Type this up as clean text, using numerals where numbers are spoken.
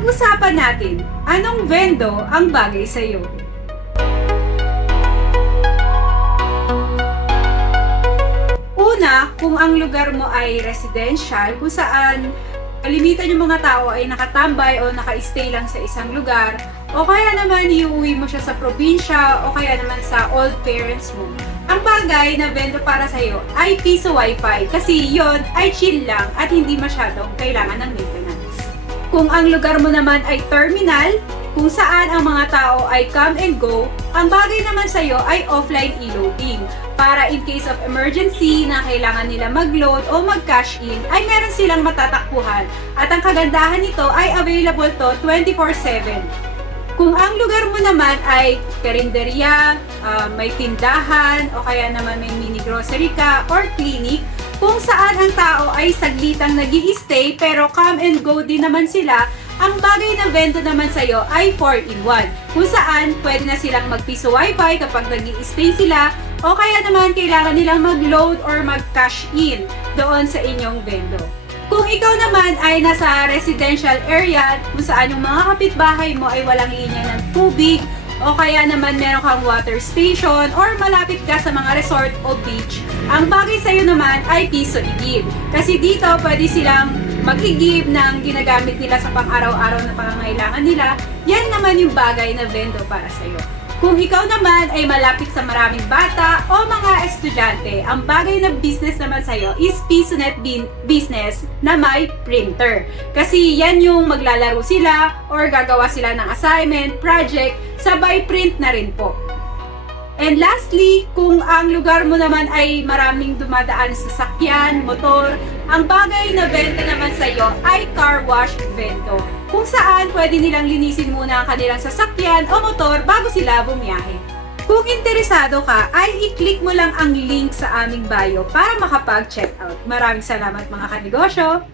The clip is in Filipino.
Pag-usapan natin, anong vendo ang bagay sa'yo? Una, kung ang lugar mo ay residential, kung saan kalimitan yung mga tao ay nakatambay o naka-stay lang sa isang lugar, o kaya naman iuwi mo siya sa probinsya, o kaya naman sa old parents mo, ang bagay na vendo para sa'yo ay piso wifi kasi yon ay chill lang at hindi masyadong kailangan ng maintenance. Kung ang lugar mo naman ay terminal, kung saan ang mga tao ay come and go, ang bagay naman sa'yo ay offline e-loading para in case of emergency na kailangan nila mag-load o mag-cash in ay meron silang matatakbuhan at ang kagandahan nito ay available to 24/7. Kung ang lugar mo naman ay karinderya, may tindahan, o kaya naman may mini grocery ka or clinic, kung saan ang tao ay saglitang nag-i-stay pero come and go din naman sila, ang bagay na vendo naman sa'yo ay 4-in-1, kung saan pwede na silang mag-piso wifi kapag nag-i-stay sila, o kaya naman kailangan nilang mag-load or mag-cash in doon sa inyong vendo. Kung ikaw naman ay nasa residential area kung saan yung mga kapitbahay mo ay walang linya ng tubig o kaya naman meron kang water station or malapit ka sa mga resort o beach, ang bagay sa'yo naman ay piso igib. Kasi dito pwede silang mag-igib ng ginagamit nila sa pang-araw-araw na pangangailangan nila. Yan naman yung bagay na vendo para sa'yo. Kung ikaw naman ay malapit sa maraming bata o mga estudyante, ang bagay na business naman sa'yo is PisoNet business na may printer. Kasi yan yung maglalaro sila or gagawa sila ng assignment, project, sabay print na rin po. And lastly, kung ang lugar mo naman ay maraming dumadaan sa sasakyan, motor, ang bagay na benta naman sa'yo ay car wash vendo. Kung saan pwede nilang linisin muna ang kanilang sasakyan o motor bago sila bumiyahe. Kung interesado ka, ay i-click mo lang ang link sa aming bio para makapag-check out. Maraming salamat mga kanegosyo!